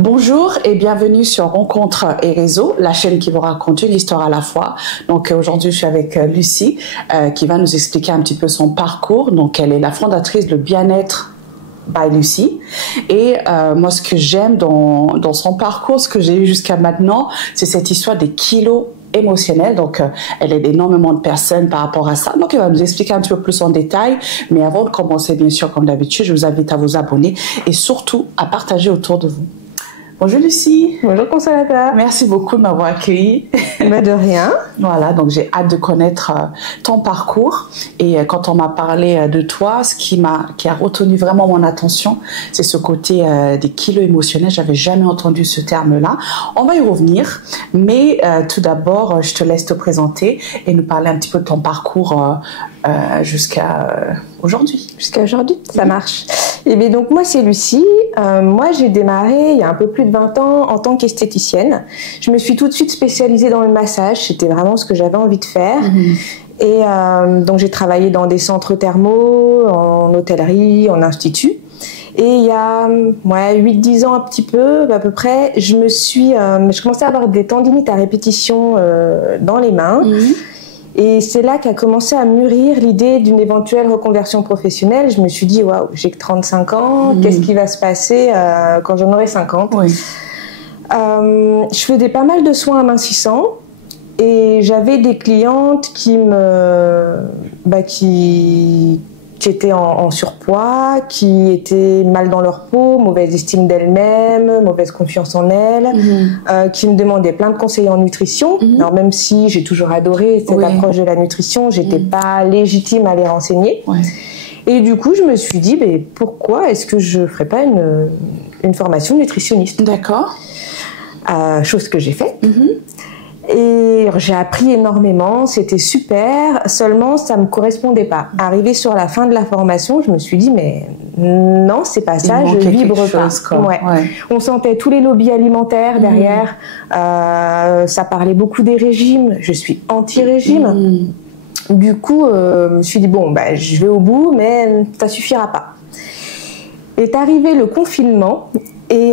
Bonjour et bienvenue sur Rencontres et Réseaux, la chaîne qui vous raconte une histoire à la fois. Donc aujourd'hui, je suis avec Lucie qui va nous expliquer un petit peu son parcours. Donc elle est la fondatrice de Bien-être by Lucie. Et moi, ce que j'aime dans son parcours, ce que j'ai eu jusqu'à maintenant, c'est cette histoire des kilos émotionnels. Donc elle aide énormément de personnes par rapport à ça. Donc elle va nous expliquer un petit peu plus en détail. Mais avant de commencer, bien sûr, comme d'habitude, je vous invite à vous abonner et surtout à partager autour de vous. Bonjour Lucie. Bonjour Consolata. Merci beaucoup de m'avoir accueillie. De rien. Voilà, donc j'ai hâte de connaître ton parcours. Et quand on m'a parlé de toi, ce qui a retenu vraiment mon attention, c'est ce côté des kilos émotionnels. J'avais jamais entendu ce terme-là. On va y revenir, mais tout d'abord, je te laisse te présenter et nous parler un petit peu de ton parcours jusqu'à aujourd'hui. Jusqu'à aujourd'hui, ça marche. Et bien donc moi c'est Lucie. Moi j'ai démarré il y a un peu plus de 20 ans en tant qu'esthéticienne. Je me suis tout de suite spécialisée dans le massage. C'était vraiment ce que j'avais envie de faire. Et donc j'ai travaillé dans des centres thermaux, en hôtellerie, en institut. Et il y a 8-10 ans un petit peu, à peu près, je commençais à avoir des tendinites à répétition dans les mains. Et c'est là qu'a commencé à mûrir l'idée d'une éventuelle reconversion professionnelle. Je me suis dit, waouh, j'ai que 35 ans, qu'est-ce qui va se passer quand j'en aurai 50 ? Je faisais pas mal de soins amincissants et j'avais des clientes qui étaient en surpoids, qui étaient mal dans leur peau, mauvaise estime d'elles-mêmes, mauvaise confiance en elles, qui me demandaient plein de conseils en nutrition. Alors même si j'ai toujours adoré cette approche de la nutrition, j'étais pas légitime à les renseigner. Et du coup, je me suis dit, pourquoi est-ce que je ferais pas une formation de nutritionniste ? D'accord. Chose que j'ai faite. Et j'ai appris énormément, c'était super, seulement ça me correspondait pas. Arrivé sur la fin de la formation, je me suis dit mais non, c'est pas ça, je vibre pas. On sentait tous les lobbies alimentaires derrière, ça parlait beaucoup des régimes, je suis anti-régime. Du coup, je me suis dit je vais au bout, mais ça suffira pas. Est arrivé le confinement et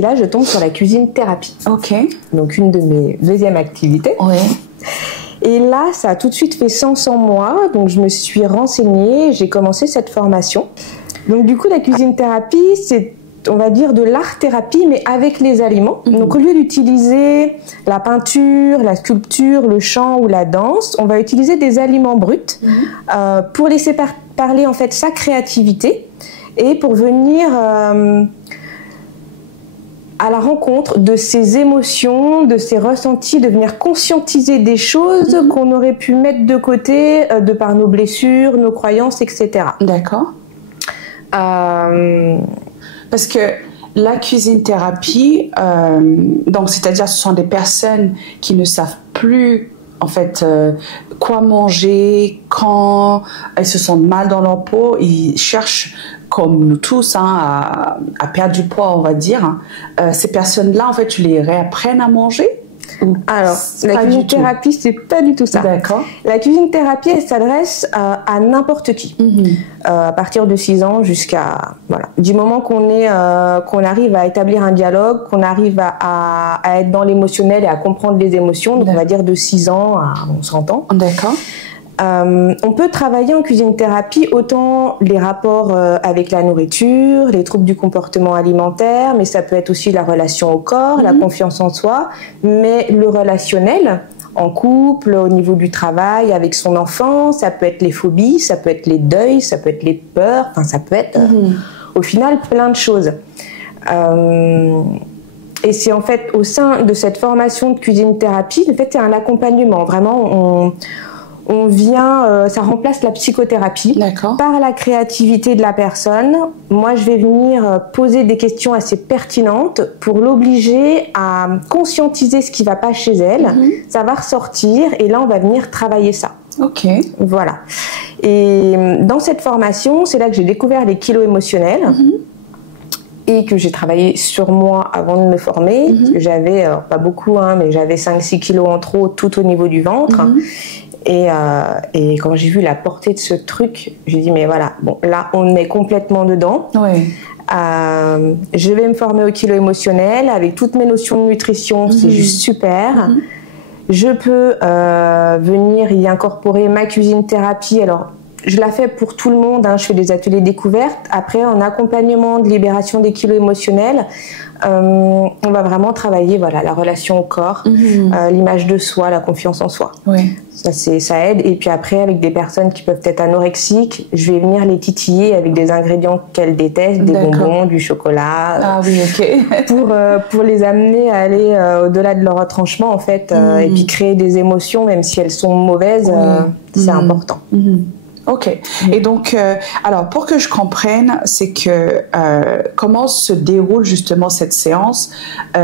là, je tombe sur la cuisine thérapie. Ok. Donc, une de mes deuxièmes activités. Et là, ça a tout de suite fait sens en moi. Donc, je me suis renseignée. J'ai commencé cette formation. Donc, du coup, la cuisine thérapie, c'est, on va dire, de l'art-thérapie, mais avec les aliments. Donc, au lieu d'utiliser la peinture, la sculpture, le chant ou la danse, on va utiliser des aliments bruts pour laisser parler, en fait, sa créativité et pour venir à la rencontre de ses émotions, de ses ressentis, de venir conscientiser des choses qu'on aurait pu mettre de côté de par nos blessures, nos croyances, etc. D'accord. Parce que la cuisine thérapie, donc c'est-à-dire ce sont des personnes qui ne savent plus en fait quoi manger, quand elles se sentent mal dans leur peau, ils cherchent comme nous tous à perdre du poids, on va dire. Ces personnes-là, en fait, tu les réapprennes à manger ? Alors, la cuisine thérapie, c'est pas du tout ça. D'accord. La cuisine thérapie, elle s'adresse à n'importe qui. À partir de 6 ans jusqu'à... Voilà. Du moment qu'on arrive à établir un dialogue, qu'on arrive à être dans l'émotionnel et à comprendre les émotions, donc on va dire de 6 ans à 100 ans. D'accord. On peut travailler en cuisine thérapie autant les rapports avec la nourriture, les troubles du comportement alimentaire, mais ça peut être aussi la relation au corps, la confiance en soi, mais le relationnel en couple, au niveau du travail, avec son enfant, ça peut être les phobies, ça peut être les deuils, ça peut être les peurs, enfin ça peut être au final plein de choses. Et c'est en fait au sein de cette formation de cuisine thérapie, en fait c'est un accompagnement, vraiment on vient, ça remplace la psychothérapie par la créativité de la personne. Moi, je vais venir poser des questions assez pertinentes pour l'obliger à conscientiser ce qui ne va pas chez elle. Ça va ressortir et là, on va venir travailler ça. Ok. Voilà. Et dans cette formation, c'est là que j'ai découvert les kilos émotionnels. Et que j'ai travaillé sur moi avant de me former. Parce que j'avais, pas beaucoup, mais j'avais 5-6 kilos en trop tout au niveau du ventre. Et quand j'ai vu la portée de ce truc, j'ai dit mais voilà, bon là on est complètement dedans. Je vais me former au kilo émotionnel avec toutes mes notions de nutrition, c'est juste super. Je peux venir y incorporer ma cuisine thérapie. Alors, je la fais pour tout le monde, hein. Je fais des ateliers découvertes. Après, en accompagnement de libération des kilos émotionnels, on va vraiment travailler voilà, la relation au corps, l'image de soi, la confiance en soi. Oui. Ça aide. Et puis après, avec des personnes qui peuvent être anorexiques, je vais venir les titiller avec des ingrédients qu'elles détestent, des bonbons, du chocolat. Ah oui, ok. pour les amener à aller au-delà de leur retranchement, en fait, et puis créer des émotions, même si elles sont mauvaises, c'est important. Ok. Et donc, alors pour que je comprenne, c'est que comment se déroule justement cette séance.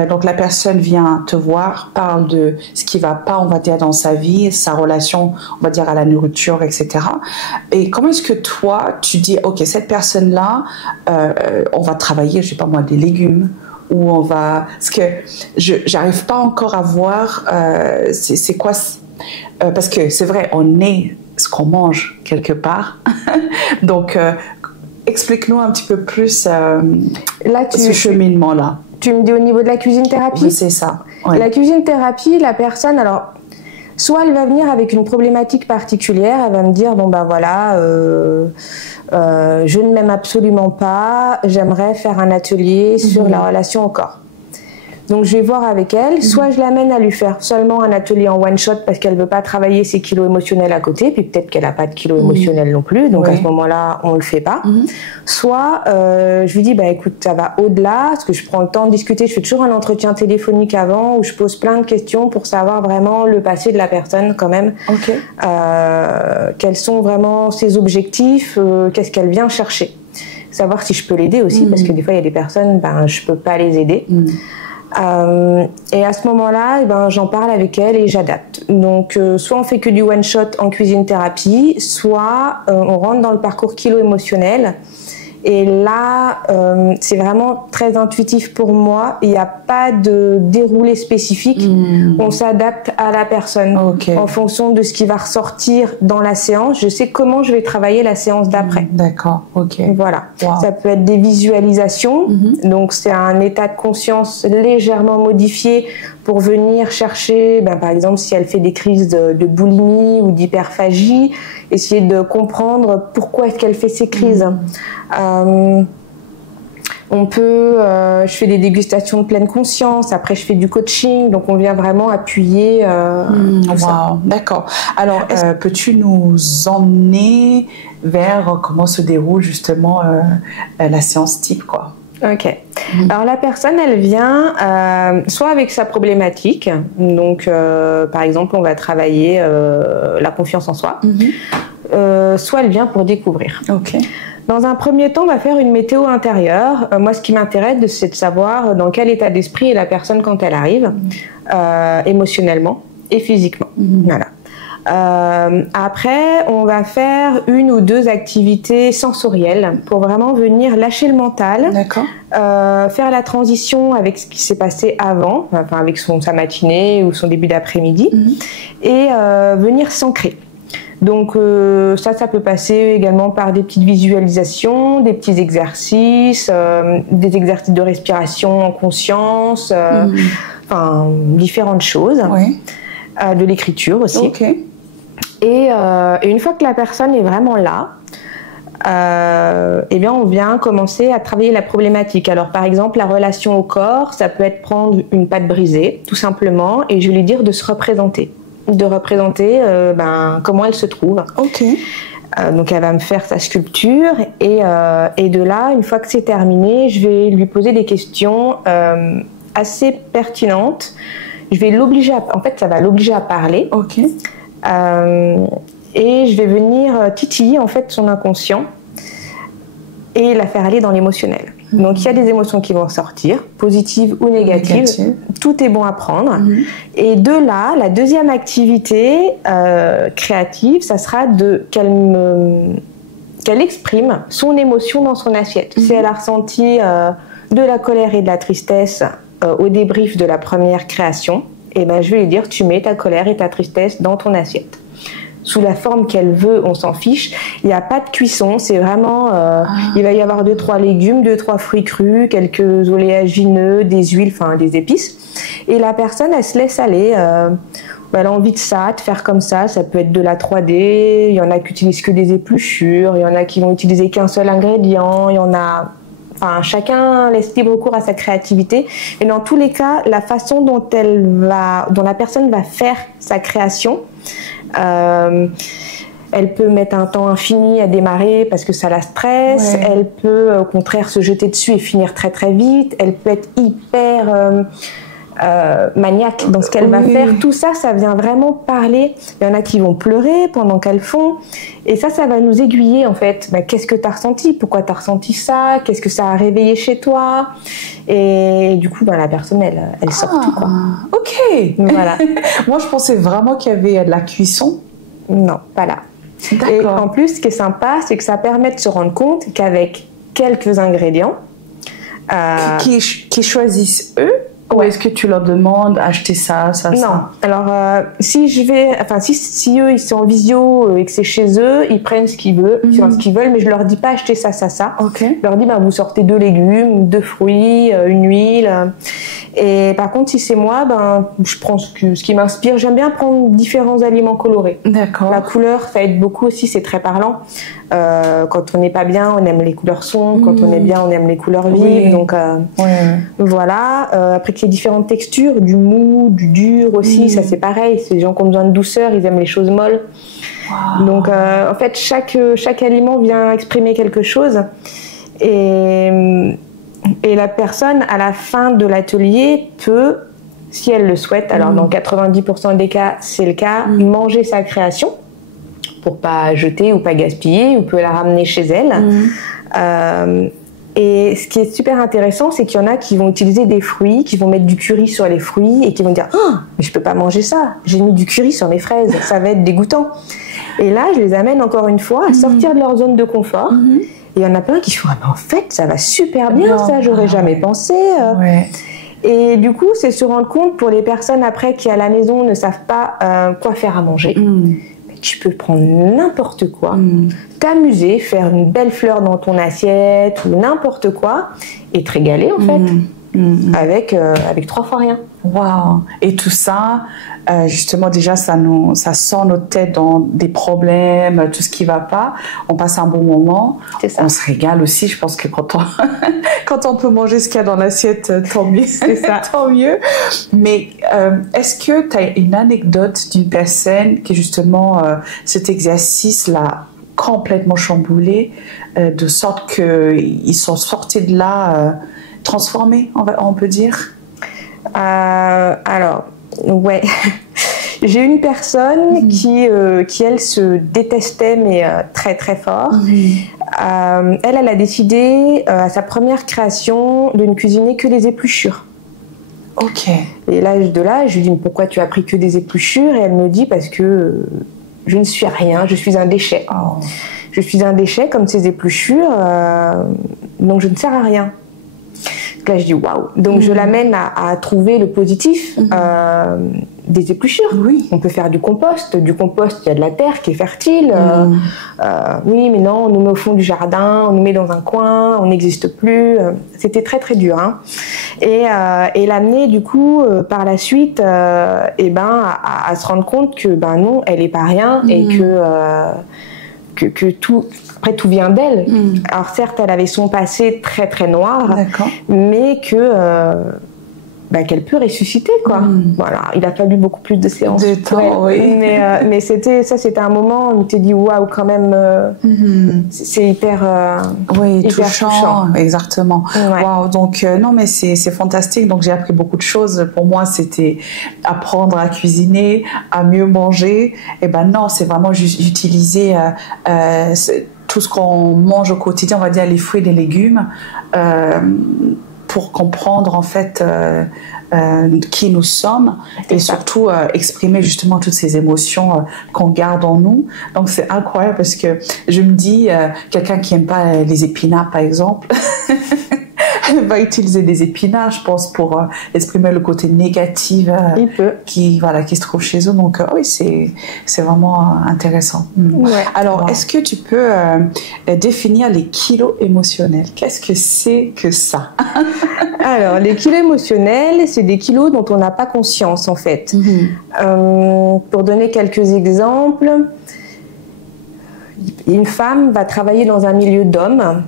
Donc la personne vient te voir, parle de ce qui va pas, on va dire, dans sa vie, sa relation, on va dire à la nourriture, etc. Et comment est-ce que toi, tu dis, ok, cette personne-là, on va travailler, je sais pas moi, des légumes. Ou on va, parce que j'arrive pas encore à voir, c'est quoi, parce que c'est vrai, on est ce qu'on mange quelque part. Donc, explique-nous un petit peu plus ce cheminement-là. Tu me dis au niveau de la cuisine thérapie? Oui, c'est ça. Ouais. La cuisine thérapie, la personne, alors, soit elle va venir avec une problématique particulière, elle va me dire, bon ben voilà, je ne m'aime absolument pas, j'aimerais faire un atelier sur la relation au corps. Donc je vais voir avec elle, soit je l'amène à lui faire seulement un atelier en one shot parce qu'elle veut pas travailler ses kilos émotionnels à côté, puis peut-être qu'elle a pas de kilos émotionnels non plus, donc à ce moment-là on le fait pas. Soit je lui dis bah écoute, ça va au-delà, parce que je prends le temps de discuter, je fais toujours un entretien téléphonique avant où je pose plein de questions pour savoir vraiment le passé de la personne quand même, quels sont vraiment ses objectifs, qu'est-ce qu'elle vient chercher, savoir si je peux l'aider aussi, parce que des fois il y a des personnes, ben je peux pas les aider. Et à ce moment-là, eh ben, j'en parle avec elle et j'adapte. Donc, soit on fait que du one shot en cuisine thérapie, soit on rentre dans le parcours kilo émotionnel. Et là, c'est vraiment très intuitif pour moi. Il n'y a pas de déroulé spécifique. On s'adapte à la personne en fonction de ce qui va ressortir dans la séance. Je sais comment je vais travailler la séance d'après. D'accord, ok. Voilà. Ça peut être des visualisations. Donc, c'est un état de conscience légèrement modifié pour venir chercher, ben, par exemple, si elle fait des crises de boulimie ou d'hyperphagie, essayer de comprendre pourquoi est-ce qu'elle fait ces crises. On peut, je fais des dégustations de pleine conscience, après je fais du coaching, donc on vient vraiment appuyer ça. D'accord. Alors, peux-tu nous emmener vers comment se déroule justement la séance type, quoi? Ok. Alors la personne, elle vient soit avec sa problématique, donc par exemple on va travailler la confiance en soi, soit elle vient pour découvrir. Ok. Dans un premier temps, on va faire une météo intérieure. Moi, ce qui m'intéresse, c'est de savoir dans quel état d'esprit est la personne quand elle arrive, émotionnellement et physiquement. Voilà. Après, on va faire une ou deux activités sensorielles pour vraiment venir lâcher le mental, faire la transition avec ce qui s'est passé avant, enfin avec sa matinée ou son début d'après-midi, et venir s'ancrer. Donc ça peut passer également par des petites visualisations, des petits exercices, des exercices de respiration en conscience, enfin différentes choses, de l'écriture aussi. Et une fois que la personne est vraiment là, eh bien on vient commencer à travailler la problématique. Alors par exemple la relation au corps, ça peut être prendre une pâte brisée tout simplement et je vais lui dire de se représenter. Comment elle se trouve. Donc elle va me faire sa sculpture et de là, une fois que c'est terminé, je vais lui poser des questions assez pertinentes. Je vais l'obliger ça va l'obliger à parler. Et je vais venir titiller en fait son inconscient et la faire aller dans l'émotionnel. Donc il y a des émotions qui vont sortir, positives ou négatives. Tout est bon à prendre. Et de là, la deuxième activité créative, ça sera qu'elle exprime son émotion dans son assiette. Si elle a ressenti de la colère et de la tristesse au débrief de la première création, eh ben, je vais lui dire tu mets ta colère et ta tristesse dans ton assiette. sous la forme qu'elle veut, on s'en fiche. Il n'y a pas de cuisson, c'est vraiment, il va y avoir 2-3 légumes, 2-3 fruits crus, quelques oléagineux, des huiles, enfin des épices. Et la personne, elle se laisse aller. Elle a envie de ça, de faire comme ça peut être de la 3D, il y en a qui utilisent que des épluchures, il y en a qui vont utiliser qu'un seul ingrédient, il y en a... Enfin, chacun laisse libre cours à sa créativité. Et dans tous les cas, la façon dont la personne va faire sa création, elle peut mettre un temps infini à démarrer parce que ça la stresse. Ouais. Elle peut, au contraire, se jeter dessus et finir très très vite. Elle peut être hyper maniaque dans ce qu'elle va faire. Tout ça, ça vient vraiment parler. Il y en a qui vont pleurer pendant qu'elles font. Et ça va nous aiguiller en fait. Qu'est-ce que tu as ressenti? Pourquoi tu as ressenti ça? Qu'est-ce que ça a réveillé chez toi? Et du coup, la personne, elle sort tout, quoi. Ok. Voilà. Moi, je pensais vraiment qu'il y avait de la cuisson. Non, pas là. Et en plus, ce qui est sympa, c'est que ça permet de se rendre compte qu'avec quelques ingrédients... Qui choisissent eux? Ou est-ce que tu leur demandes acheter ça? Non. Alors, si eux ils sont en visio et que c'est chez eux, ils prennent ce qu'ils veulent, mais je leur dis pas acheter ça. Okay. Je leur dis vous sortez 2 légumes, 2 fruits, une huile. Et par contre, si c'est moi, je prends ce qui m'inspire. J'aime bien prendre différents aliments colorés. D'accord. La couleur, ça aide beaucoup aussi, c'est très parlant. Quand on n'est pas bien, on aime les couleurs sombres. Quand on est bien, on aime les couleurs vives. Oui. Donc voilà. Après qu'il y ait différentes textures, du mou, du dur aussi, ça c'est pareil. C'est les gens qui ont besoin de douceur, ils aiment les choses molles. Wow. Donc en fait, chaque aliment vient exprimer quelque chose. Et la personne, à la fin de l'atelier, peut, si elle le souhaite, alors dans 90% des cas, c'est le cas, manger sa création pour pas jeter ou pas gaspiller, ou peut la ramener chez elle. Et ce qui est super intéressant, c'est qu'il y en a qui vont utiliser des fruits, qui vont mettre du curry sur les fruits et qui vont dire « Oh, mais je peux pas manger ça, j'ai mis du curry sur mes fraises, ça va être dégoûtant. » Et là, je les amène encore une fois à sortir de leur zone de confort. Et il y en a plein qui font en fait, ça va super bien, ça, j'aurais jamais pensé. Ouais. Et du coup, c'est se rendre compte pour les personnes après qui à la maison ne savent pas quoi faire à manger. Tu peux prendre n'importe quoi, t'amuser, faire une belle fleur dans ton assiette ou n'importe quoi et te régaler en fait avec 3 fois rien. Waouh! Et tout ça, justement, déjà, ça sort notre tête dans des problèmes, tout ce qui va pas. On passe un bon moment. C'est ça. On se régale aussi. Je pense que quand on peut manger ce qu'il y a dans l'assiette, tant mieux. C'est ça. Tant mieux. Mais est-ce que tu as une anecdote d'une personne qui, justement, cet exercice l'a complètement chamboulé, de sorte qu'ils sont sortis de là transformés, on peut dire? Alors, ouais. J'ai une personne qui, elle, se détestait, mais très, très fort. Elle a décidé, à sa première création, de ne cuisiner que des épluchures. Ok. Et là, je lui dis, pourquoi tu as pris que des épluchures? Et elle me dit, parce que je ne suis rien, je suis un déchet. Oh. Je suis un déchet comme ces épluchures, donc je ne sers à rien. Là, je dis waouh. Donc, je l'amène à trouver le positif des épluchures. Oui. On peut faire du compost. Du compost, il y a de la terre qui est fertile. Oui, mais non, on nous met au fond du jardin, on nous met dans un coin, on n'existe plus. C'était très, très dur. Hein. Et l'amener, du coup, par la suite, à se rendre compte que, non, elle n'est pas rien et que tout... Après, tout vient d'elle. Alors certes, elle avait son passé très très noir, mais qu'elle peut ressusciter, quoi. Voilà, il a fallu beaucoup plus de séances. De temps, oui. Mais c'était un moment où on t'es dit waouh, quand même, c'est hyper touchant. Exactement. Ouais. Waouh, donc non, mais c'est fantastique. Donc j'ai appris beaucoup de choses. Pour moi, c'était apprendre à cuisiner, à mieux manger. Et non, c'est vraiment juste utiliser tout ce qu'on mange au quotidien, on va dire les fruits et les légumes, pour comprendre en fait qui nous sommes et surtout exprimer justement toutes ces émotions qu'on garde en nous. Donc c'est incroyable parce que je me dis, quelqu'un qui n'aime pas les épinards par exemple, va utiliser des épinards, je pense, pour exprimer le côté négatif qui se trouve chez eux. Donc oui, c'est vraiment intéressant. Ouais. Alors, est-ce que tu peux définir les kilos émotionnels? Qu'est-ce que c'est que ça? Alors, les kilos émotionnels, c'est des kilos dont on n'a pas conscience, en fait. Pour donner quelques exemples, une femme va travailler dans un milieu d'hommes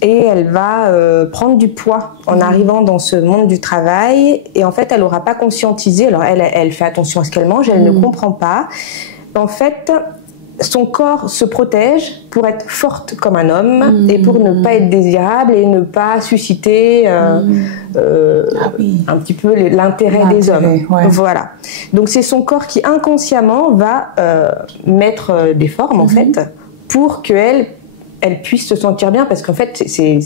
et elle va prendre du poids en arrivant dans ce monde du travail, et en fait, elle n'aura pas conscientisé. Alors, elle fait attention à ce qu'elle mange, elle ne comprend pas. En fait, son corps se protège pour être forte comme un homme et pour ne pas être désirable et ne pas susciter un petit peu l'intérêt des hommes. Ouais. Voilà. Donc c'est son corps qui inconsciemment va mettre des formes en fait pour qu'elle puisse se sentir bien, parce qu'en fait c'est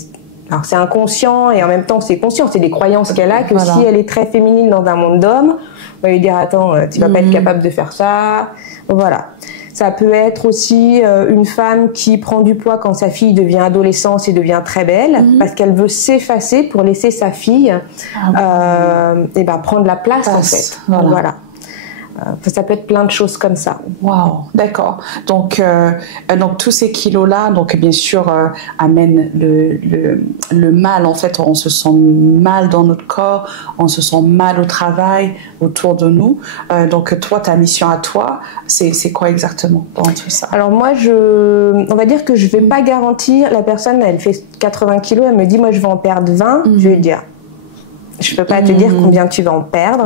inconscient et en même temps c'est conscient, c'est des croyances qu'elle a que si elle est très féminine dans un monde d'hommes, on va lui dire attends, tu vas pas être capable de faire ça. Voilà. Ça peut être aussi une femme qui prend du poids quand sa fille devient adolescente et devient très belle, parce qu'elle veut s'effacer pour laisser sa fille prendre la place en fait. Voilà. Ça peut être plein de choses comme ça. Waouh, d'accord. Donc tous ces kilos-là, donc bien sûr, amènent le mal. En fait, on se sent mal dans notre corps, on se sent mal au travail, autour de nous. Donc toi, ta mission à toi, c'est quoi exactement dans tout ça? Alors moi, on va dire que je vais pas garantir. La personne, elle fait 80 kilos, elle me dit, moi, je vais en perdre 20. Je vais lui dire, je peux pas te dire combien tu vas en perdre.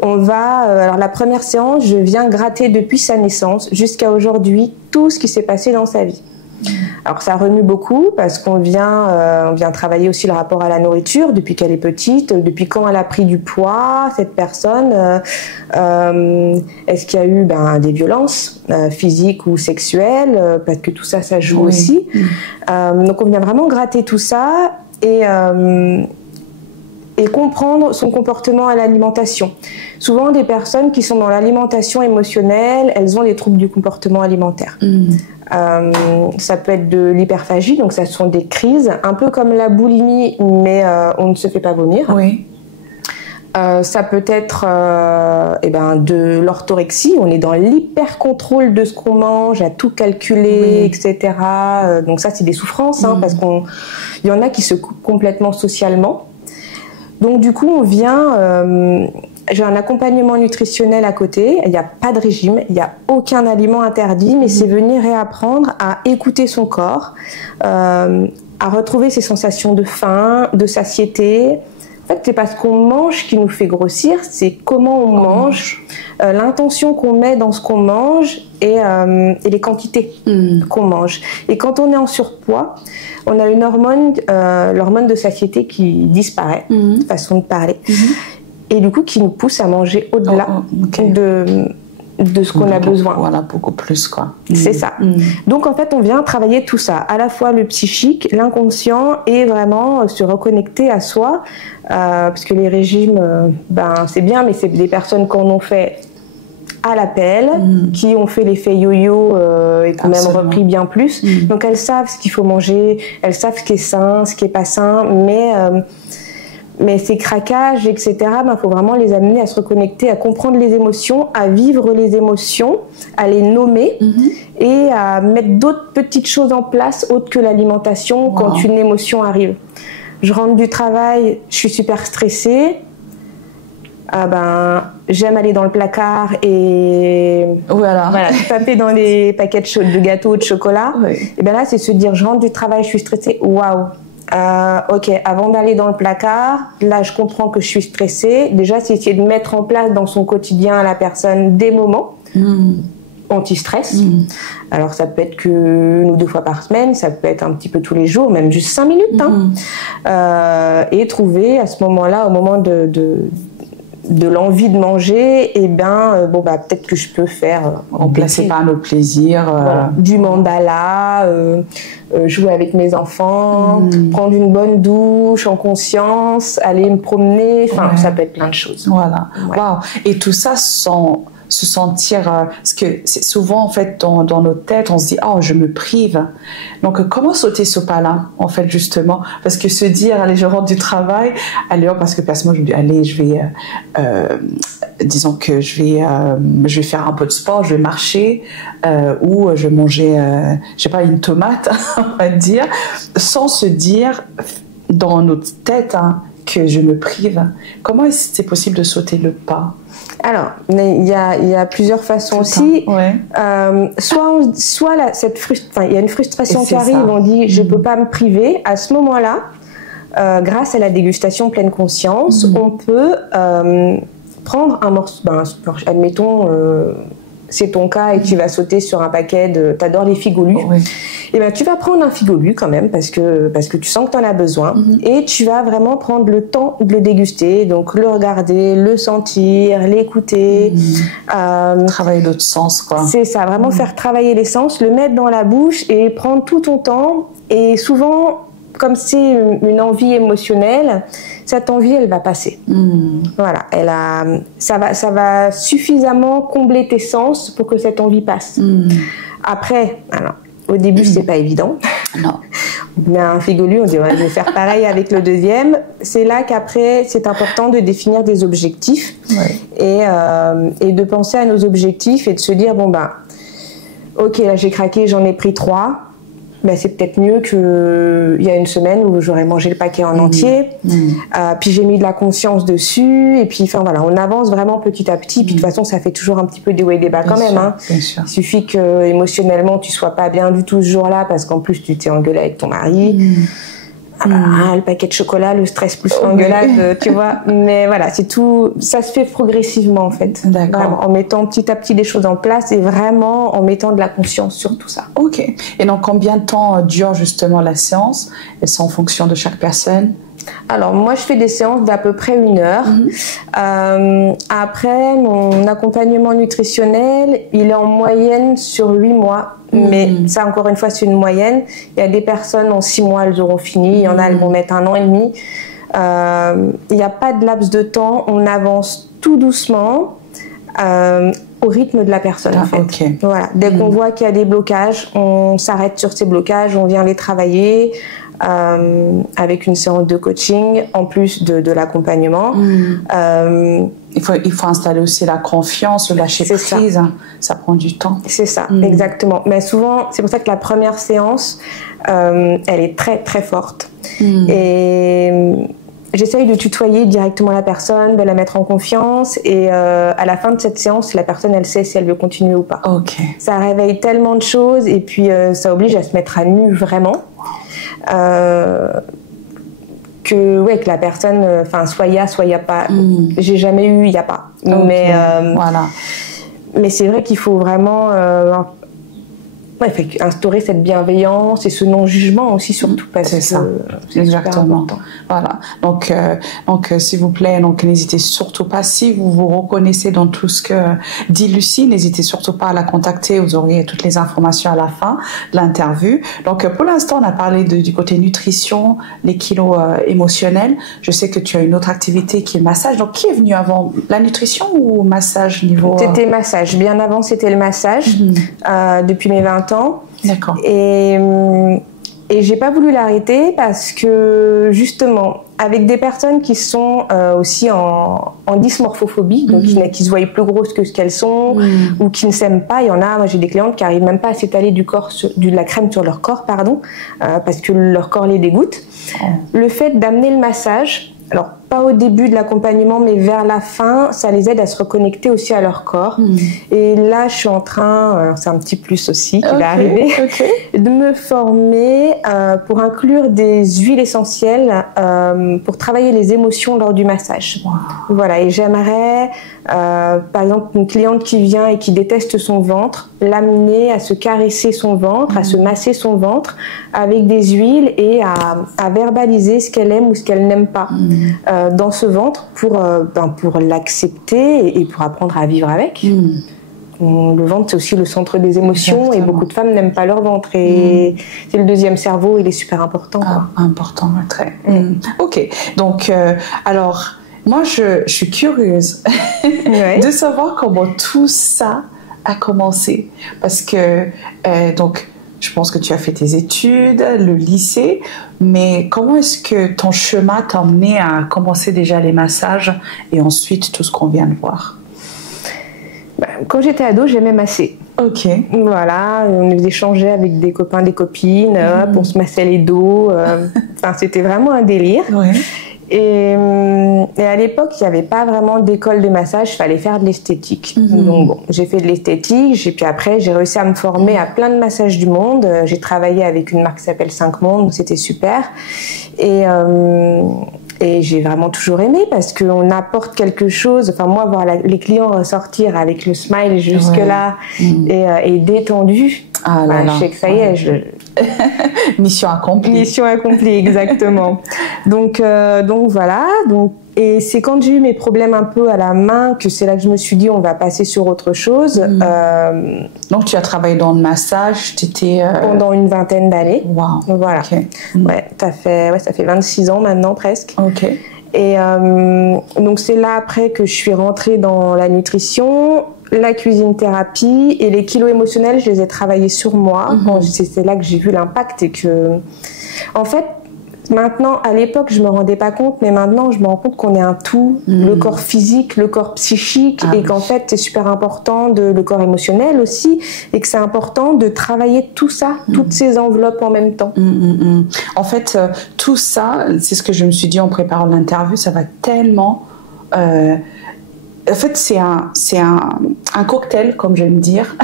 On va, alors la première séance, je viens gratter depuis sa naissance jusqu'à aujourd'hui tout ce qui s'est passé dans sa vie. Alors ça remue beaucoup parce qu'on vient travailler aussi le rapport à la nourriture depuis qu'elle est petite, depuis quand elle a pris du poids, cette personne, est-ce qu'il y a eu des violences physiques ou sexuelles, parce que tout ça, ça joue aussi. Donc on vient vraiment gratter tout ça et comprendre son comportement à l'alimentation. Souvent, des personnes qui sont dans l'alimentation émotionnelle, elles ont des troubles du comportement alimentaire. Ça peut être de l'hyperphagie, donc ça sont des crises, un peu comme la boulimie, mais on ne se fait pas vomir. Ça peut être de l'orthorexie, on est dans l'hyper-contrôle de ce qu'on mange, à tout calculer, etc. Donc ça, c'est des souffrances, parce qu'il y en a qui se coupent complètement socialement. Donc du coup, on vient, j'ai un accompagnement nutritionnel à côté, il n'y a pas de régime, il n'y a aucun aliment interdit, mais c'est venir réapprendre à écouter son corps, à retrouver ses sensations de faim, de satiété. En fait, c'est pas ce qu'on mange qui nous fait grossir, c'est comment on mange, l'intention qu'on met dans ce qu'on mange et les quantités qu'on mange. Et quand on est en surpoids, on a une hormone, l'hormone de satiété qui disparaît, façon de parler, et du coup qui nous pousse à manger au-delà de ce qu'on a besoin. Voilà, beaucoup plus quoi. C'est ça. Donc en fait, on vient travailler tout ça, à la fois le psychique, l'inconscient et vraiment se reconnecter à soi, parce que les régimes, c'est bien, mais c'est des personnes qui en ont fait à l'appel, qui ont fait l'effet yo-yo et qui ont même repris bien plus. Donc elles savent ce qu'il faut manger, elles savent ce qui est sain, ce qui est pas sain, mais ces craquages, etc., faut vraiment les amener à se reconnecter, à comprendre les émotions, à vivre les émotions, à les nommer et à mettre d'autres petites choses en place autres que l'alimentation quand une émotion arrive. Je rentre du travail, je suis super stressée. J'aime aller dans le placard et taper dans les paquets de gâteaux, de chocolat. Et là, c'est se dire, je rentre du travail, je suis stressée. Waouh! Ok, avant d'aller dans le placard, là, je comprends que je suis stressée. Déjà, c'est essayer de mettre en place dans son quotidien à la personne des moments anti-stress. Alors, ça peut être que 1 ou 2 fois par semaine, ça peut être un petit peu tous les jours, même juste 5 minutes. Et trouver à ce moment-là, au moment de l'envie de manger, peut-être que je peux faire remplacer par le plaisir du mandala, jouer avec mes enfants, prendre une bonne douche en conscience, aller me promener, ça peut être plein de choses. Voilà. Wow. Et tout ça sans se sentir, parce que c'est souvent en fait dans notre tête, on se dit oh je me prive. Donc comment sauter ce pas-là en fait justement, parce que se dire allez je rentre du travail, allez parce que personnellement je me dis allez je vais, disons que je vais faire un peu de sport, je vais marcher ou je vais manger, je sais pas une tomate on va dire, sans se dire dans notre tête que je me prive. Comment est-ce que c'est possible de sauter le pas? Alors, il y a plusieurs façons aussi. Ouais. Soit il y a une frustration qui arrive, on dit je peux pas me priver. À ce moment-là, grâce à la dégustation pleine conscience, on peut prendre un morceau. Admettons, c'est ton cas et tu vas sauter sur un paquet de. T'adores les figolus. Oui. Et ben tu vas prendre un figolu quand même parce que tu sens que tu en as besoin et tu vas vraiment prendre le temps de le déguster, donc le regarder, le sentir, l'écouter, travailler d'autres sens quoi. C'est ça, vraiment faire travailler les sens, le mettre dans la bouche et prendre tout ton temps. Et souvent, comme c'est une envie émotionnelle, cette envie elle va passer. Voilà, ça va suffisamment combler tes sens pour que cette envie passe. Après, alors au début, c'est pas évident. Non. On a un figolu, on dit ouais, je vais faire pareil avec le deuxième. C'est là qu'après, c'est important de définir des objectifs et de penser à nos objectifs et de se dire bon ok là j'ai craqué, j'en ai pris 3. C'est peut-être mieux qu'il y a une semaine où j'aurais mangé le paquet en entier. Puis j'ai mis de la conscience dessus. Et puis, enfin voilà, on avance vraiment petit à petit. Puis de toute façon, ça fait toujours un petit peu des hauts et des bas quand même. Bien sûr. Il suffit que émotionnellement, tu sois pas bien du tout ce jour-là parce qu'en plus, tu t'es engueulé avec ton mari. Le paquet de chocolat, le stress plus l'engueulade, tu vois. Mais voilà, c'est tout. Ça se fait progressivement en fait. D'accord. Vraiment, en mettant petit à petit des choses en place et vraiment en mettant de la conscience sur tout ça. Ok. Et donc combien de temps dure justement la séance? Et c'est en fonction de chaque personne? Alors moi je fais des séances d'à peu près 1 heure. Après mon accompagnement nutritionnel il est en moyenne sur 8 mois. Mais ça encore une fois c'est une moyenne. Il y a des personnes en 6 mois elles auront fini, il y en a elles vont mettre 1 an et demi. Il n'y a pas de laps de temps, on avance tout doucement au rythme de la personne en fait. Okay. Voilà. Dès qu'on voit qu'il y a des blocages, on s'arrête sur ces blocages, on vient les travailler. Avec une séance de coaching en plus de l'accompagnement. Il faut installer aussi la confiance, le lâcher prise. Ça prend du temps. C'est ça, exactement. Mais souvent, c'est pour ça que la première séance, elle est très très forte. Et j'essaye de tutoyer directement la personne, de la mettre en confiance. Et à la fin de cette séance, la personne, elle sait si elle veut continuer ou pas. Okay. Ça réveille tellement de choses et puis ça oblige à se mettre à nu vraiment. Que la personne, soit il y a pas. J'ai jamais eu, il y a pas. Okay. Mais voilà. Mais c'est vrai qu'il faut vraiment instaurer cette bienveillance et ce non-jugement aussi surtout parce que c'est exactement. Voilà. Donc s'il vous plaît, n'hésitez surtout pas, si vous vous reconnaissez dans tout ce que dit Lucie, n'hésitez surtout pas à la contacter. Vous aurez toutes les informations à la fin de l'interview. Donc pour l'instant, on a parlé du côté nutrition, les kilos émotionnels. Je sais que tu as une autre activité qui est le massage. Donc qui est venu avant, la nutrition ou massage niveau C'était massage. Bien avant, c'était le massage depuis mes 20 ans. D'accord. Et j'ai pas voulu l'arrêter parce que justement, avec des personnes qui sont aussi en dysmorphophobie, donc qui se voient plus grosses que ce qu'elles sont, ou qui ne s'aiment pas, il y en a, moi j'ai des clientes qui arrivent même pas à s'étaler de la crème sur leur corps, parce que leur corps les dégoûte. Le fait d'amener le massage, alors pas au début de l'accompagnement, mais vers la fin, ça les aide à se reconnecter aussi à leur corps. Et là, je suis en train, c'est un petit plus aussi qui va arriver, de me former pour inclure des huiles essentielles pour travailler les émotions lors du massage. Voilà, et j'aimerais, par exemple, une cliente qui vient et qui déteste son ventre, l'amener à se caresser son ventre, à se masser son ventre avec des huiles et à verbaliser ce qu'elle aime ou ce qu'elle n'aime pas. Dans ce ventre pour l'accepter et pour apprendre à vivre avec. Le ventre, c'est aussi le centre des émotions. Exactement. Et beaucoup de femmes n'aiment pas leur ventre. Et c'est le deuxième cerveau, il est super important. Important, très. Ok, donc alors, Moi, je suis curieuse de savoir comment tout ça a commencé. Parce que, donc, je pense que tu as fait tes études, le lycée, mais comment est-ce que ton chemin t'a emmené à commencer déjà les massages et ensuite tout ce qu'on vient de voir? Quand j'étais ado, j'aimais masser. Ok. Voilà, on faisait changer avec des copains, des copines, hop, on se massait les dos. Enfin, c'était vraiment un délire. Ouais. Et à l'époque, il n'y avait pas vraiment d'école de massage, il fallait faire de l'esthétique. Donc bon, j'ai fait de l'esthétique, et puis après, j'ai réussi à me former à plein de massages du monde. J'ai travaillé avec une marque qui s'appelle 5 Mondes, donc c'était super. Et j'ai vraiment toujours aimé parce qu'on apporte quelque chose. Enfin, moi, voir les clients ressortir avec le smile jusque-là et détendu, Ah là là. je sais que ça y est, Mission accomplie. Mission accomplie, exactement. Donc voilà. Et c'est quand j'ai eu mes problèmes un peu à la main que c'est là que je me suis dit on va passer sur autre chose. Donc tu as travaillé dans le massage, pendant une vingtaine d'années. Wow. Voilà. Okay. Ouais, ça fait 26 ans maintenant presque. Ok. Et donc c'est là après que je suis rentrée dans la nutrition, la cuisine thérapie et les kilos émotionnels, je les ai travaillés sur moi. C'est là que j'ai vu l'impact et que, en fait, maintenant, à l'époque, je me rendais pas compte, mais maintenant, je me rends compte qu'on est un tout, le corps physique, le corps psychique, et qu'en fait, c'est super important le corps émotionnel aussi, et que c'est important de travailler tout ça, toutes ces enveloppes en même temps. En fait, tout ça, c'est ce que je me suis dit en préparant l'interview, ça va tellement... En fait, c'est un cocktail, comme j'aime dire.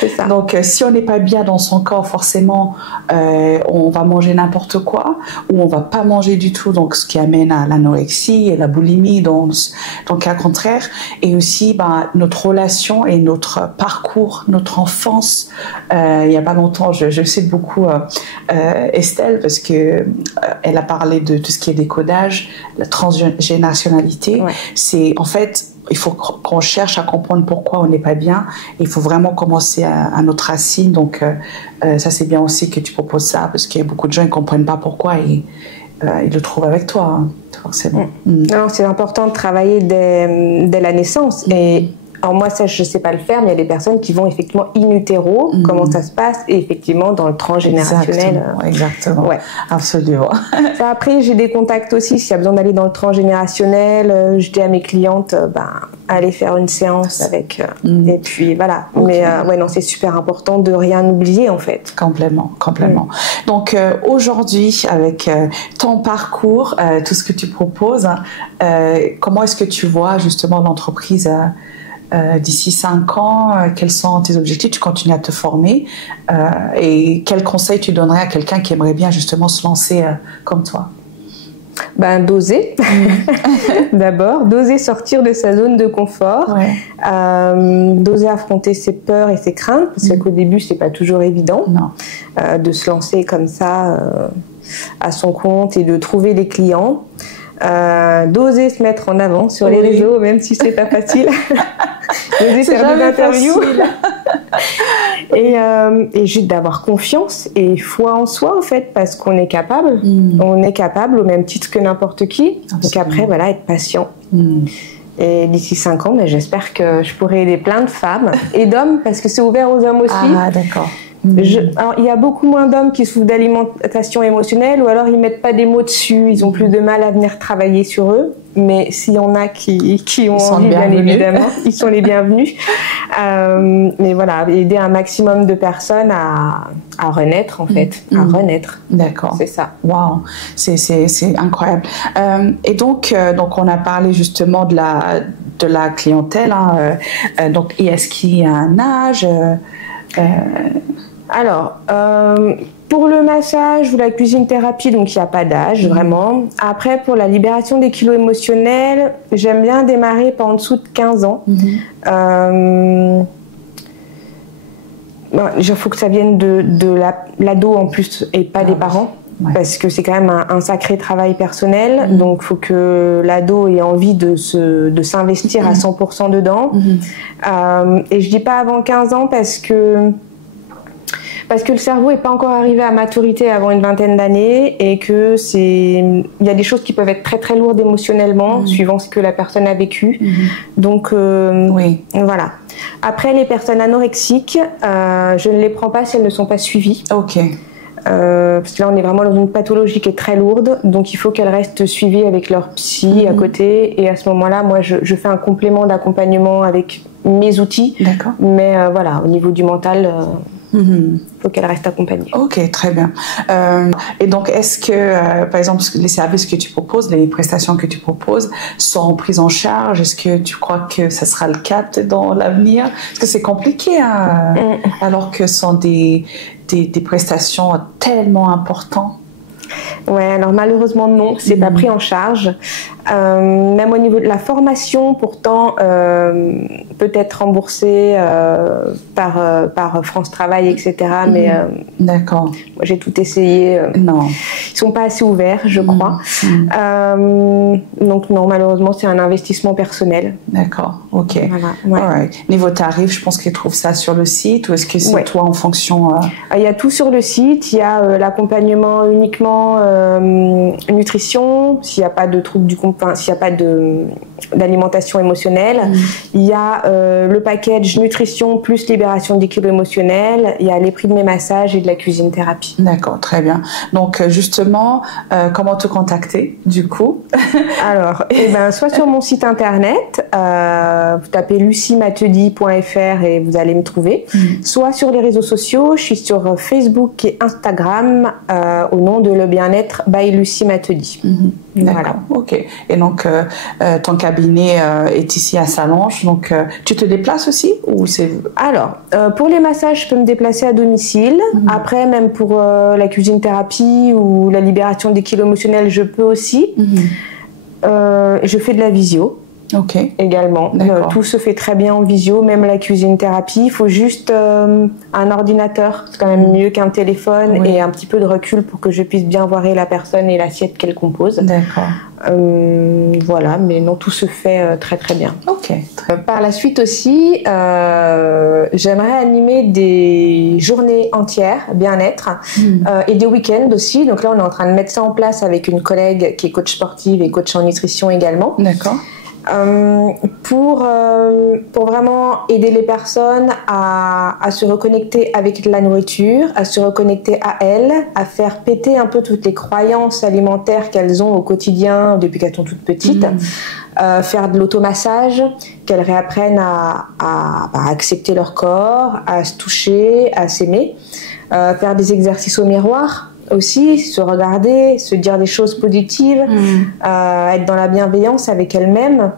C'est ça. Donc, si on n'est pas bien dans son corps, forcément, on va manger n'importe quoi ou on va pas manger du tout. Donc, ce qui amène à l'anorexie et la boulimie, donc à contraire. Et aussi, notre relation et notre parcours, notre enfance. Il y a pas longtemps, je cite beaucoup Estelle parce que elle a parlé de tout ce qui est décodage, la transgénérationnalité. Ouais. C'est en fait il faut qu'on cherche à comprendre pourquoi on n'est pas bien. Il faut vraiment commencer à notre racine. Donc, ça, c'est bien aussi que tu proposes ça, parce qu'il y a beaucoup de gens qui ne comprennent pas pourquoi et ils le trouvent avec toi, hein, forcément. Non, c'est important de travailler dès la naissance. Et alors moi, ça, je ne sais pas le faire, mais il y a des personnes qui vont effectivement in utero, comment ça se passe, et effectivement dans le transgénérationnel. Exactement. Ouais. Absolument. Ça, après, j'ai des contacts aussi, s'il y a besoin d'aller dans le transgénérationnel, je dis à mes clientes, allez faire une séance avec, et puis voilà. Okay. Mais non, c'est super important de rien oublier en fait. Complètement. Donc aujourd'hui, avec ton parcours, tout ce que tu proposes, comment est-ce que tu vois justement l'entreprise d'ici 5 ans, quels sont tes objectifs? Tu continues à te former et quels conseils tu donnerais à quelqu'un qui aimerait bien justement se lancer comme toi? D'oser. D'abord, d'oser sortir de sa zone de confort, d'oser affronter ses peurs et ses craintes, parce qu'au début, c'est pas toujours évident de se lancer comme ça à son compte et de trouver des clients. D'oser se mettre en avant sur les réseaux, même si c'est pas facile. D'oser faire des interviews. Et juste d'avoir confiance et foi en soi, en fait, parce qu'on est capable. On est capable au même titre que n'importe qui. Absolument. Donc après, voilà, être patient. Et d'ici 5 ans, j'espère que je pourrai aider plein de femmes et d'hommes, parce que c'est ouvert aux hommes aussi. Ah, d'accord. Alors, il y a beaucoup moins d'hommes qui souffrent d'alimentation émotionnelle, ou alors ils mettent pas des mots dessus, ils ont plus de mal à venir travailler sur eux. Mais s'il y en a qui ont envie, bien évidemment, ils sont les bienvenus. Mais voilà, aider un maximum de personnes à renaître en fait, à renaître. D'accord. C'est ça. Waouh, c'est incroyable. Et donc on a parlé justement de la clientèle. Donc est-ce qu'il y a un âge? Alors, pour le massage ou la cuisine thérapie, donc il n'y a pas d'âge, vraiment. Après, pour la libération des kilos émotionnels, j'aime bien démarrer pas en dessous de 15 ans. Il faut que ça vienne de l'ado en plus et pas des parents. Ouais. Parce que c'est quand même un sacré travail personnel, donc il faut que l'ado ait envie de s'investir à 100% dedans. Et je dis pas avant 15 ans parce que Parce que le cerveau n'est pas encore arrivé à maturité avant une vingtaine d'années et que il y a des choses qui peuvent être très très lourdes émotionnellement, suivant ce que la personne a vécu. Donc voilà. Après, les personnes anorexiques, je ne les prends pas si elles ne sont pas suivies. Ok. Parce que là, on est vraiment dans une pathologie qui est très lourde, donc il faut qu'elles restent suivies avec leur psy à côté. Et à ce moment-là, moi, je fais un complément d'accompagnement avec mes outils. D'accord. Mais voilà, au niveau du mental, faut qu'elle reste accompagnée. Ok, très bien. Et donc, est-ce que, par exemple, les services que tu proposes, les prestations que tu proposes, sont prises en charge? Est-ce que tu crois que ça sera le cas dans l'avenir? Parce que c'est compliqué, hein, alors que ce sont des prestations tellement importantes. Ouais, alors malheureusement non, c'est pas pris en charge. Même au niveau de la formation, pourtant, peut être remboursée par France Travail, etc. Mais d'accord. Moi, j'ai tout essayé. Non. Ils sont pas assez ouverts, je crois. Donc non, malheureusement, c'est un investissement personnel. D'accord. Ok. Voilà, ouais. Alright. Niveau tarif, je pense qu'ils trouvent ça sur le site, ou est-ce que c'est toi en fonction? Il y a tout sur le site. Il y a l'accompagnement uniquement nutrition, s'il n'y a pas de troubles s'il n'y a pas d'alimentation émotionnelle. Il y a le package nutrition plus libération des kilos émotionnels. Il y a les prix de mes massages et de la cuisine thérapie. D'accord, très bien. Donc justement, comment te contacter du coup? Alors, soit sur mon site internet, vous tapez luciemateudi.fr et vous allez me trouver. Soit sur les réseaux sociaux, je suis sur Facebook et Instagram au nom de Le Bien-être by Lucie Mateudi. D'accord, voilà. ok. Et donc, ton cabinet est ici à Sallanches, donc tu te déplaces aussi ou c'est... Alors, pour les massages, je peux me déplacer à domicile. Après, même pour la cuisine thérapie ou la libération des kilos émotionnels, je peux aussi. Je fais de la visio. Ok. Également. Tout se fait très bien en visio, même la cuisine thérapie. Il faut juste un ordinateur, c'est quand même mieux qu'un téléphone, et un petit peu de recul pour que je puisse bien voir la personne et l'assiette qu'elle compose. D'accord. Voilà, mais non, tout se fait très très bien. Ok. Par la suite aussi, j'aimerais animer des journées entières bien-être et des week-ends aussi. Donc là, on est en train de mettre ça en place avec une collègue qui est coach sportive et coach en nutrition également. D'accord. Pour vraiment aider les personnes à se reconnecter avec la nourriture, à se reconnecter à elles, à faire péter un peu toutes les croyances alimentaires qu'elles ont au quotidien depuis qu'elles sont toutes petites, faire de l'automassage, qu'elles réapprennent à accepter leur corps, à se toucher, à s'aimer, faire des exercices au miroir aussi, se regarder, se dire des choses positives, être dans la bienveillance avec elle-même,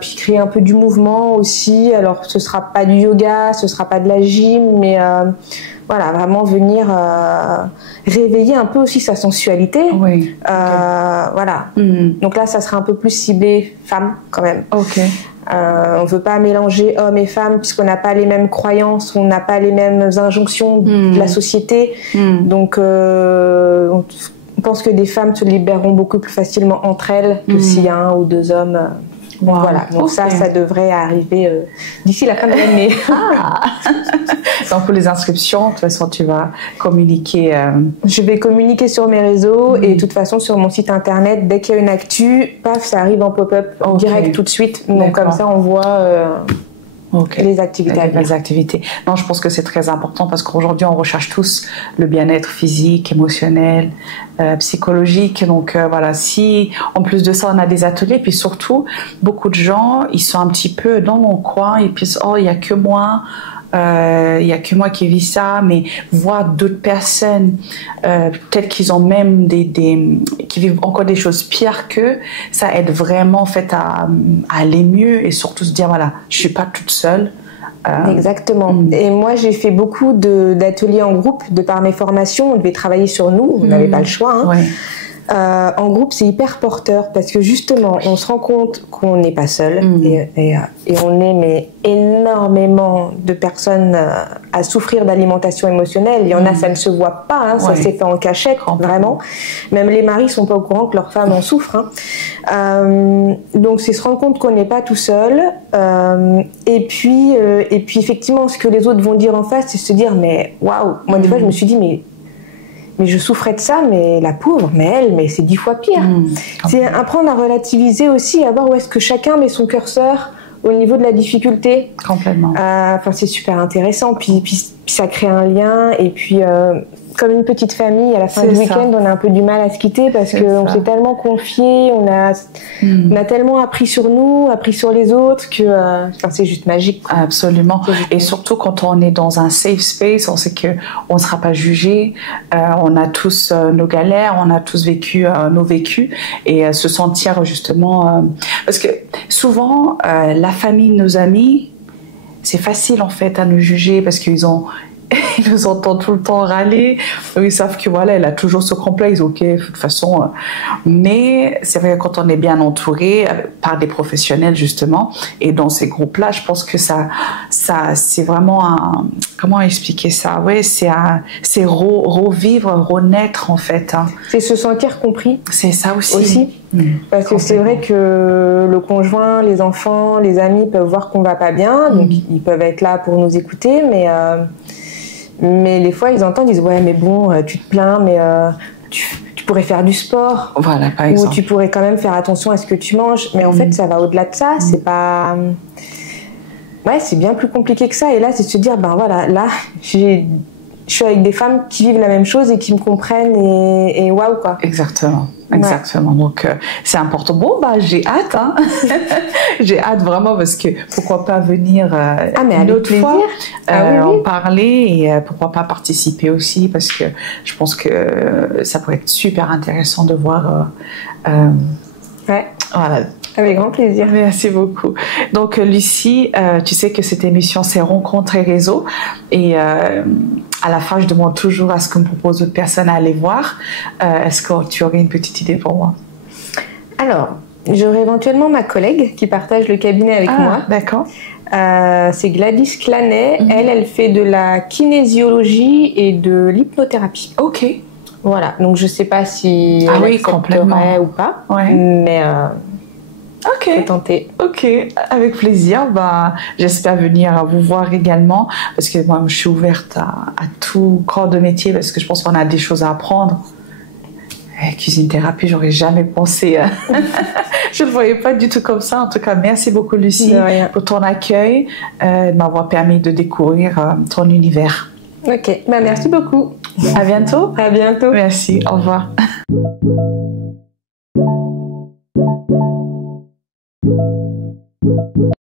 puis créer un peu du mouvement aussi. Alors ce sera pas du yoga, ce sera pas de la gym, mais voilà, vraiment venir réveiller un peu aussi sa sensualité. Oui. Voilà. Donc là, ça sera un peu plus ciblé femme quand même. Ok. On ne veut pas mélanger hommes et femmes puisqu'on n'a pas les mêmes croyances, on n'a pas les mêmes injonctions de la société. Donc, on pense que des femmes se libéreront beaucoup plus facilement entre elles que s'il y a un ou deux hommes. Voilà, donc ça devrait arriver d'ici la fin de l'année. Donc pour les inscriptions, de toute façon, tu vas communiquer. Je vais communiquer sur mes réseaux et de toute façon sur mon site internet, dès qu'il y a une actu, paf, ça arrive en pop-up direct tout de suite. Donc comme ça, on voit les activités. Les activités. Non, je pense que c'est très important parce qu'aujourd'hui, on recherche tous le bien-être physique, émotionnel, psychologique. Donc voilà, si en plus de ça, on a des ateliers, puis surtout, beaucoup de gens, ils sont un petit peu dans mon coin, et puis oh, il y a que moi. Il y a que moi qui vis ça, mais voir d'autres personnes, peut-être qu'ils ont même qui vivent encore des choses pires qu'eux, ça aide vraiment en fait à aller mieux et surtout se dire voilà, je suis pas toute seule. Exactement. Et moi, j'ai fait beaucoup d'ateliers en groupe de par mes formations. On devait travailler sur nous, on n'avait pas le choix. Hein. En groupe, c'est hyper porteur parce que justement, on se rend compte qu'on n'est pas seul et on est mais énormément de personnes à souffrir d'alimentation émotionnelle. Il y en a, ça ne se voit pas, hein, ça s'est fait en cachette, vraiment. Même les maris sont pas au courant que leur femme en souffre. Hein. Donc, c'est se rendre compte qu'on n'est pas tout seul. Et puis effectivement, ce que les autres vont dire en face, c'est se dire mais waouh. Moi, des fois, je me suis dit mais je souffrais de ça, mais la pauvre, mais c'est 10 fois pire. C'est apprendre à relativiser aussi, à voir où est-ce que chacun met son curseur au niveau de la difficulté. Complètement. Enfin, c'est super intéressant. Puis ça crée un lien. Et puis, comme une petite famille, à la fin du week-end, on a un peu du mal à se quitter parce qu'on s'est tellement confié, on a tellement appris sur nous, appris sur les autres que c'est juste magique. Quoi. Absolument. Et surtout quand on est dans un safe space, on sait qu'on ne sera pas jugé, on a tous nos galères, on a tous vécu nos vécus et se sentir justement... parce que souvent, la famille, nos amis, c'est facile en fait à nous juger parce qu'ils nous entendent tout le temps râler. Ils savent que voilà, elle a toujours ce complexe. Ok, de toute façon. Mais c'est vrai que quand on est bien entouré par des professionnels justement, et dans ces groupes-là, je pense que ça, c'est vraiment un. Comment expliquer ça? Ouais, c'est revivre, renaître en fait. Hein. C'est se sentir compris. C'est ça aussi. Parce que c'est vrai que le conjoint, les enfants, les amis peuvent voir qu'on va pas bien, donc ils peuvent être là pour nous écouter, mais des fois ils entendent, ils disent ouais mais bon tu te plains mais tu pourrais faire du sport, voilà, par exemple. Ou tu pourrais quand même faire attention à ce que tu manges, mais en fait ça va au-delà de ça, c'est pas c'est bien plus compliqué que ça. Et là c'est de se dire ben voilà, là je suis avec des femmes qui vivent la même chose et qui me comprennent et waouh quoi. Exactement. Donc c'est important. Bon j'ai hâte, hein. J'ai hâte vraiment parce que pourquoi pas venir une autre fois en parler et pourquoi pas participer aussi parce que je pense que ça pourrait être super intéressant de voir. Voilà. Avec grand plaisir. Merci beaucoup. Donc, Lucie, tu sais que cette émission, c'est Rencontres et Réseaux. Et à la fin, je demande toujours à ce qu'on me propose d'autres personnes à aller voir. Est-ce que tu aurais une petite idée pour moi? Alors, j'aurais éventuellement ma collègue qui partage le cabinet avec moi. D'accord. C'est Gladys Clanet. Elle fait de la kinésiologie et de l'hypnothérapie. Ok. Voilà. Donc, je ne sais pas si elle accepterait ou pas. Ouais. Mais... Ok, tenter. Ok, avec plaisir. J'espère venir vous voir également parce que moi, je suis ouverte à tout corps de métier parce que je pense qu'on a des choses à apprendre. Cuisine thérapie, j'aurais jamais pensé. Je ne le voyais pas du tout comme ça. En tout cas, merci beaucoup Lucie pour ton accueil, de m'avoir permis de découvrir ton univers. Ok, merci beaucoup. À bientôt. À bientôt. Merci, au revoir.